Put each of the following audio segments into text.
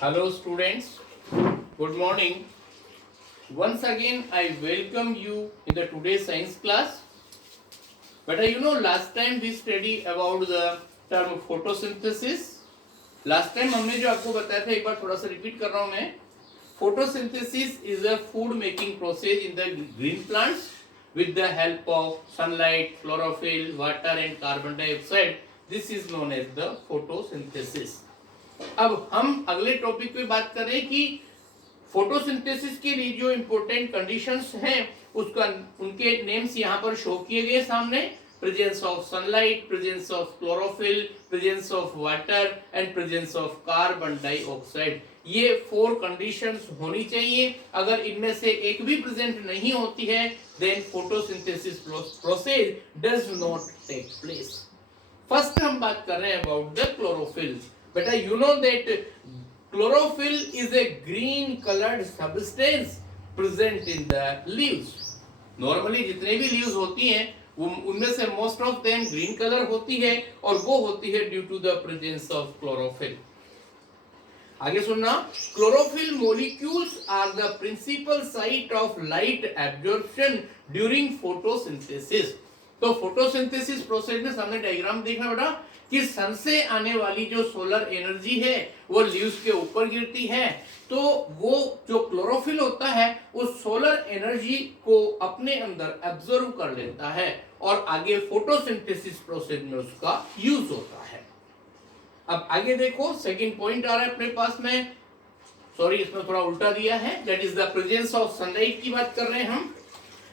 Hello students, good morning. Once again I welcome you in the today's science class. But last time we studied about the term photosynthesis. Last time हमने जो आपको बताया था एक बार थोड़ा सा repeat कर रहा हूं मैं. Photosynthesis is a food making process in the green plants with the help of sunlight, chlorophyll, water and carbon dioxide. This is known as the photosynthesis. अब हम अगले टॉपिक पे बात कर रहे हैं कि फोटोसिंथेसिस के लिए जो इंपॉर्टेंट कंडीशंस हैं उसका उनके नेम्स यहाँ पर शो किए गए सामने. Presence of sunlight, presence of chlorophyll, presence of water and presence of carbon dioxide. ये 4 कंडीशंस होनी चाहिए. अगर इनमें से एक भी प्रेजेंट नहीं होती है then photosynthesis process does not take place. First हम बात कर रहे हैं अबाउट द क्लोरोफिल. बेटा you know that chlorophyll is a green colored substance present in the leaves. Normally जितने भी leaves होती हैं उनमें से most of them green color होती है और वो होती है due to the presence of chlorophyll. आगे सुनना. Chlorophyll molecules are the principal site of light absorption during photosynthesis. तो फोटोसिंथेसिस प्रोसेस में सामने डायग्राम देखना बेटा कि सन से आने वाली जो सोलर एनर्जी है वो लीव्स के ऊपर गिरती है. तो वो जो क्लोरोफिल होता है उस सोलर एनर्जी को अपने अंदर एब्जॉर्ब कर लेता है और आगे फोटोसिंथेसिस प्रोसेस में उसका यूज होता है. अब आगे देखो सेकंड पॉइंट आ रहा है अपने पास में. सॉरी इसमें थोड़ा उल्टा दिया है. That is the presence of sunlight की बात कर रहे हैं हम.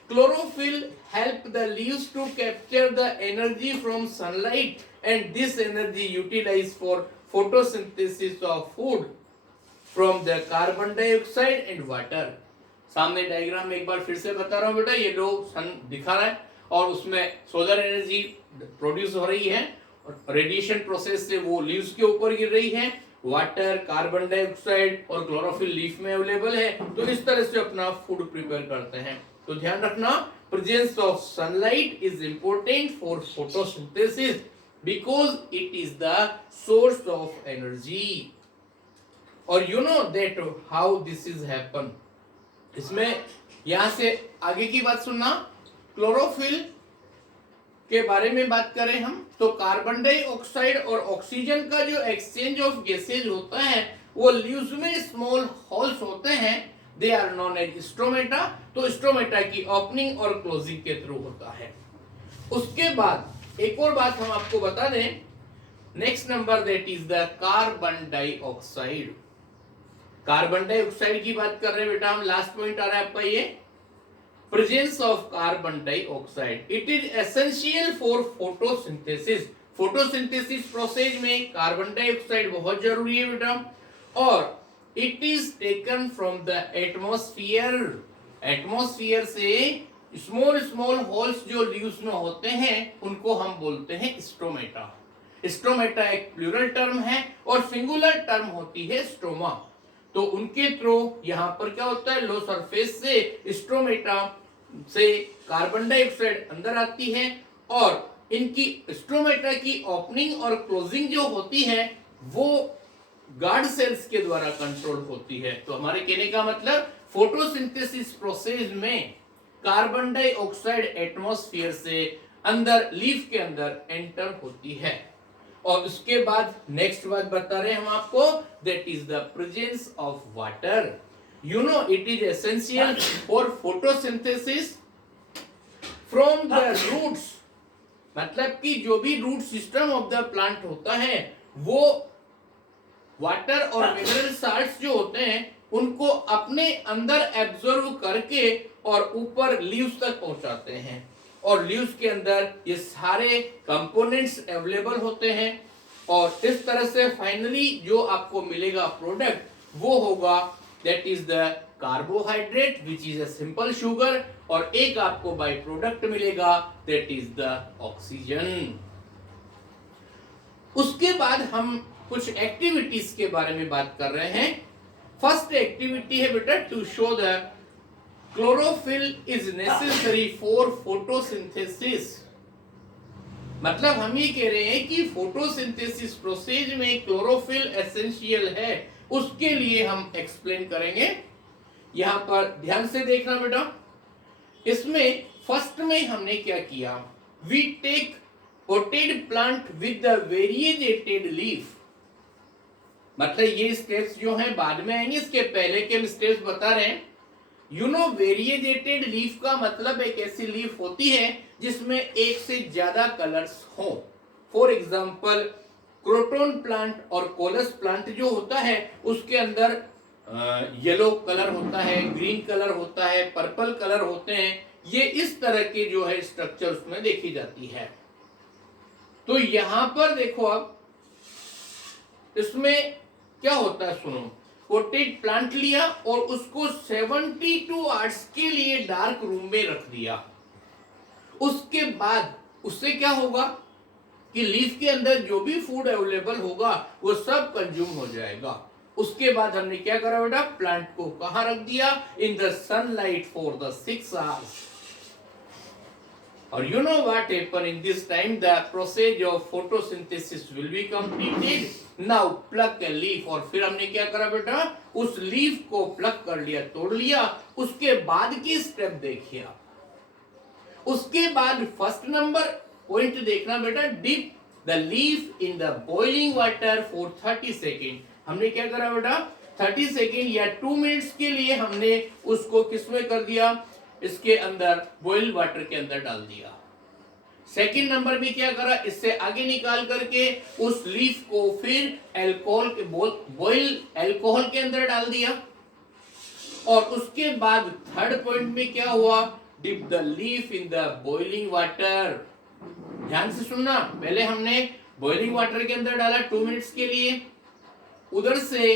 Chlorophyll help the leaves to capture the energy from sunlight and this energy utilized for photosynthesis of food from the carbon dioxide and water. सामने डायग्राम में एक बार फिर से बता रहा हूँ बेटा. ये लो सन दिखा रहा है और उसमें सोलर एनर्जी प्रोड्यूस हो रही है और रेडिएशन प्रोसेस से वो लीव्स के ऊपर गिर रही है. वाटर, कार्बन डाइऑक्साइड और क्लोरोफिल लीफ में अवेलेबल है. तो इस तरह से अपना फूड प्रिपेयर करते हैं. तो ध्यान रखना presence of sunlight is important for photosynthesis because it is the source of energy. और you know that how this is happen. इसमें यहां से आगे की बात सुनना. क्लोरोफिल के बारे में बात करें हम तो कार्बन डाइऑक्साइड और ऑक्सीजन का जो एक्सचेंज ऑफ गैसेज होता है वो लीव्स में स्मॉल होल्स होते हैं. They are known as stomata. तो स्ट्रोमेटा की ओपनिंग और क्लोजिंग के थ्रू होता है. उसके बाद एक और बात हम आपको बता दें. Next number that is the carbon dioxide. Carbon dioxide की बात कर रहे हैं बेटा हम. लास्ट पॉइंट आ रहा है आपका ये presence of carbon dioxide. It is essential for photosynthesis. Photosynthesis process में कार्बन डाइऑक्साइड बहुत जरूरी है बेटा. और it is taken from the atmosphere. Atmosphere से स्मॉल स्मॉल होल्स जो लीव्स में होते हैं उनको हम बोलते हैं स्ट्रोमेटा. स्ट्रोमेटा एक प्लूरल टर्म है और सिंगुलर टर्म होती है स्ट्रोमा. तो उनके थ्रू यहां पर क्या होता है लो सरफेस से स्ट्रोमेटा से कार्बन डाइऑक्साइड अंदर आती है और इनकी स्ट्रोमेटा की ओपनिंग और क्लोजिंग जो होती है वो गार्ड सेल्स के द्वारा कंट्रोल होती है. तो हमारे कहने का मतलब फोटोसिंथेसिस प्रोसेस में कार्बन डाइऑक्साइड एटमॉस्फेयर से अंदर लीफ के अंदर एंटर होती है. और उसके बाद नेक्स्ट बात बता रहे हैं हम आपको that is the presence of water. You know it is essential for photosynthesis from the roots. मतलब कि जो भी root system of the plant होता है वो वाटर और मिनरल साल्ट्स जो होते हैं उनको अपने अंदर एब्जॉर्ब करके और ऊपर लीव्स तक पहुंचाते हैं. और लीव्स के अंदर ये सारे कंपोनेंट्स अवेलेबल होते हैं और इस तरह से फाइनली जो आपको मिलेगा प्रोडक्ट वो होगा that is the carbohydrate which is a simple sugar और एक आपको बाय प्रोडक्ट मिलेगा दैट इज द ऑक्सीजन. उसके बाद हम कुछ एक्टिविटीज के बारे में बात कर रहे हैं. फर्स्ट एक्टिविटी है बेटा to show the chlorophyll is necessary for photosynthesis. मतलब हम ये कह रहे हैं कि फोटोसिंथेसिस प्रोसेस में क्लोरोफिल एसेंशियल है उसके लिए हम एक्सप्लेन करेंगे। यहां पर ध्यान से देखना बेटा, इसमें फर्स्ट में हमने क्या किया, we take potted plant with the variegated leaf. मतलब ये स्टेप्स जो हैं बाद में आएंगे, इसके पहले के हम स्टेप्स बता रहे हैं। यू नो वेरिएटेड लीफ का मतलब एक ऐसी लीफ होती है जिसमें एक से ज्यादा कलर्स हो। फॉर एग्जाम्पल क्रोटोन प्लांट और कोलस प्लांट जो होता है उसके अंदर येलो कलर होता है, ग्रीन कलर होता है, पर्पल कलर होते हैं। ये इस तरह के जो है स्ट्रक्चर उसमें देखी जाती है। तो यहां पर देखो अब इसमें क्या होता है, सुनो, पोटेड प्लांट लिया और उसको 72 आवर्स के लिए डार्क रूम में रख दिया। उसके बाद उससे क्या होगा कि लीफ के अंदर जो भी फूड अवेलेबल होगा वो सब कंज्यूम हो जाएगा। उसके बाद हमने क्या करा बेटा, प्लांट को कहां रख दिया, in the sunlight for the 6 hours. और you know what happen in this time, the process of photosynthesis will be completed. Now pluck a leaf, और फिर हमने क्या करा बेटा, उस लीफ को प्लक कर लिया, तोड़ लिया। उसके बाद की स्टेप देखिए। उसके बाद फर्स्ट नंबर पॉइंट देखना बेटा, dip the leaf in the boiling water for 30 second. हमने क्या करा बेटा, 30 सेकेंड या 2 मिनट्स के लिए हमने उसको किसमें कर दिया, इसके अंदर बॉइल वाटर के अंदर डाल दिया। सेकंड नंबर में क्या करा, इससे आगे निकाल करके उस लीफ को फिर अल्कोहल के बॉइल अल्कोहल के अंदर डाल दिया। और उसके बाद थर्ड पॉइंट में क्या हुआ, dip the leaf in the boiling water. ध्यान से सुनना, पहले हमने बॉइलिंग वाटर के अंदर डाला 2 मिनट्स के लिए, उधर से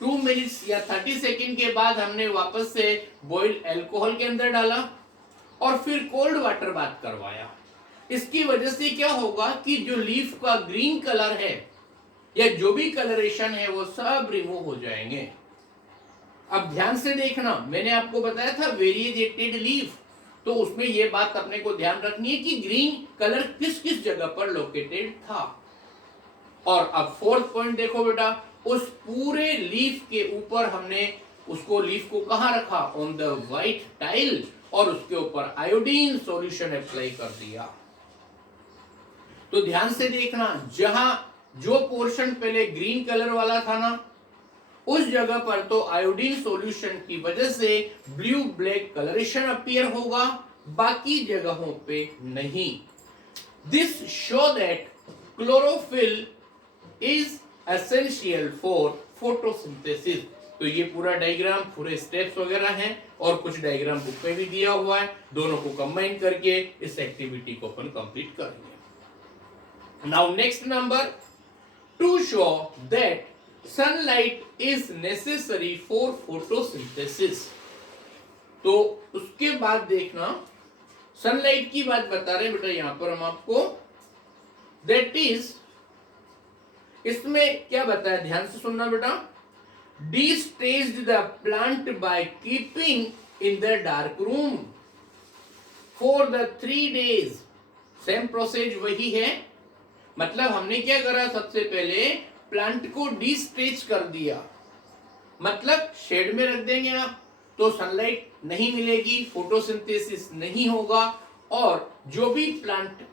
2 मिनट्स या 30 सेकेंड के बाद हमने वापस से बॉइल अल्कोहल के अंदर डाला और फिर कोल्ड वाटर बात करवाया। इसकी वजह से क्या होगा कि जो लीफ का ग्रीन कलर है या जो भी कलरेशन है वो सब रिमूव हो जाएंगे। अब ध्यान से देखना, मैंने आपको बताया था वेरिएटेड लीफ, तो उसमें ये बात अपने को ध्यान रखनी है कि ग्रीन कलर किस किस जगह पर लोकेटेड था। और अब फोर्थ पॉइंट देखो बेटा, उस पूरे लीफ के ऊपर हमने उसको लीफ को कहां रखा, ऑन द व्हाइट टाइल, और उसके ऊपर आयोडीन सॉल्यूशन अप्लाई कर दिया। तो ध्यान से देखना, जहां जो पोर्शन पहले ग्रीन कलर वाला था ना, उस जगह पर तो आयोडीन सॉल्यूशन की वजह से ब्लू ब्लैक कलरेशन अपीयर होगा, बाकी जगहों पे नहीं। This show that chlorophyll is essential for photosynthesis. तो ये पूरा डायग्राम, पूरे स्टेप्स वगैरह हैं और कुछ डायग्राम बुक में भी दिया हुआ है, दोनों को कंबाइन करके इस एक्टिविटी को अपन कंप्लीट करेंगे। Now next number, to show that sunlight is necessary for photosynthesis. तो उसके बाद देखना, सनलाइट की बात बता रहे हैं बेटा यहां पर हम आपको, दैट इज, इसमें क्या बताया, ध्यान से सुनना बेटा, de-staged the plant by keeping in the dark room for the 3 days। Same process वही है, मतलब हमने क्या करा, सबसे पहले प्लांट को डिस्टेज कर दिया, मतलब शेड में रख देंगे आप तो सनलाइट नहीं मिलेगी, फोटोसिंथेसिस नहीं होगा, और जो भी प्लांट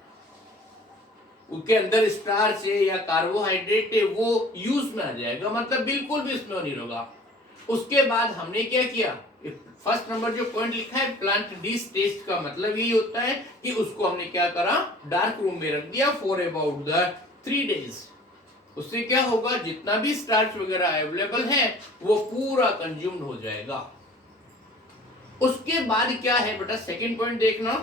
उसके अंदर स्टार्च है या कार्बोहाइड्रेट है वो यूज में आ जाएगा, मतलब बिल्कुल भी इसमें नहीं होगा। उसके बाद हमने क्या किया, फर्स्ट नंबर जो पॉइंट लिखा है प्लांट डिस्टेज का मतलब यही होता है कि उसको हमने क्या करा, डार्क रूम में रख दिया फॉर अबाउट द 3 डेज। उससे क्या होगा, जितना भी स्टार्च वगैरह अवेलेबल है वो पूरा कंज्यूम्ड हो जाएगा। उसके बाद क्या है बेटा, सेकंड पॉइंट देखना,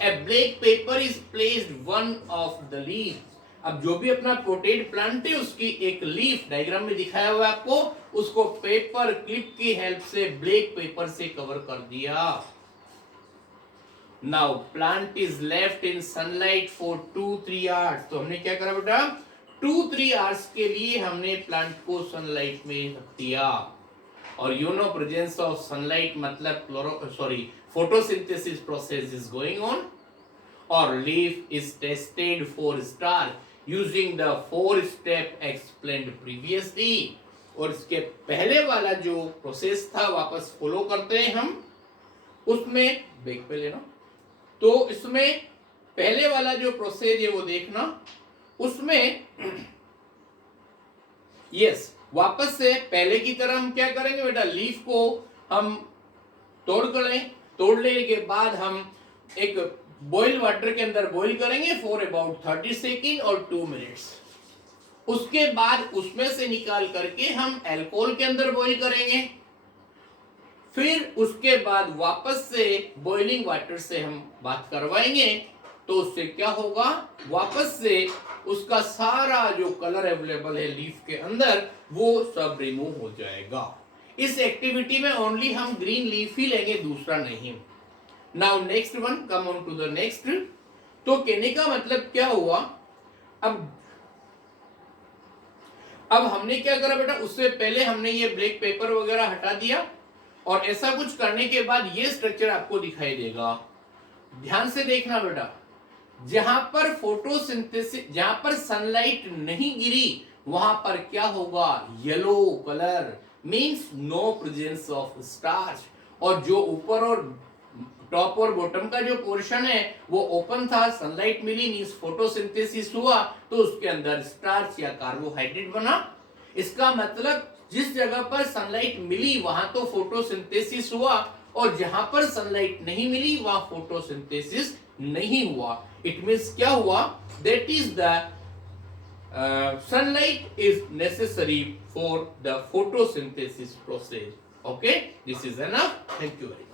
A black paper is placed one of the leaves। अब जो भी अपना पोटेड प्लांट है उसकी एक लीफ डायग्राम में दिखाया हुआ है आपको, उसको पेपर क्लिप की हेल्प से ब्लैक पेपर से कवर कर दिया। Now plant is left in sunlight for 2-3 hours. तो हमने क्या करा बेटा, 2-3 आवर्स के लिए हमने प्लांट को सनलाइट में रख दिया। और you know presence of sunlight मतलब photosynthesis process is going on, और leaf is tested for starch. Using the 4 step explained previously. और इसके पहले वाला जो प्रोसेस था वापस फॉलो करते हैं हम उसमें। बैक पे लेना। तो इसमें पहले वाला जो प्रोसेस है वो देखना, उसमें यस वापस से पहले की तरह हम क्या करेंगे बेटा, लीफ को हम तोड़ लेने के बाद हम एक बॉइल वाटर के अंदर बॉइल करेंगे फॉर अबाउट 30 सेकेंड और 2 मिनट्स। उसके बाद उसमें से निकाल करके हम अल्कोहल के अंदर बॉइल करेंगे। फिर उसके बाद वापस से बॉइलिंग वाटर से हम बात करवाएंगे, तो उससे क्या होगा, वापस से उसका सारा जो कलर अवेलेबल है लीफ के अंदर वो सब रिमूव हो जाएगा। इस एक्टिविटी में ओनली हम ग्रीन लीफ ही लेंगे, दूसरा नहीं। Now next one, come on to the next. तो कहने का मतलब क्या हुआ, अब हमने क्या करा बेटा, उससे पहले हमने ये ब्लैक पेपर वगैरह हटा दिया और ऐसा कुछ करने के बाद ये स्ट्रक्चर आपको दिखाई देगा। ध्यान से देखना बेटा, जहां पर फोटोसिंथेसिस, जहां पर सनलाइट नहीं गिरी वहां पर क्या होगा, yellow colour means no presence of starch. और जो ऊपर और टॉप और बॉटम का जो पोर्शन है वो ओपन था, सनलाइट मिली मींस फोटोसिंथेसिस हुआ, तो उसके अंदर स्टार्च या कार्बोहाइड्रेट बना। इसका मतलब जिस जगह पर सनलाइट मिली वहां तो फोटोसिंथेसिस हुआ और जहां पर सनलाइट नहीं मिली वहां फोटोसिंथेसिस नहीं हुआ। इट मींस क्या हुआ, that is the sunlight is necessary for the photosynthesis process. Okay, this is enough. Thank you very much.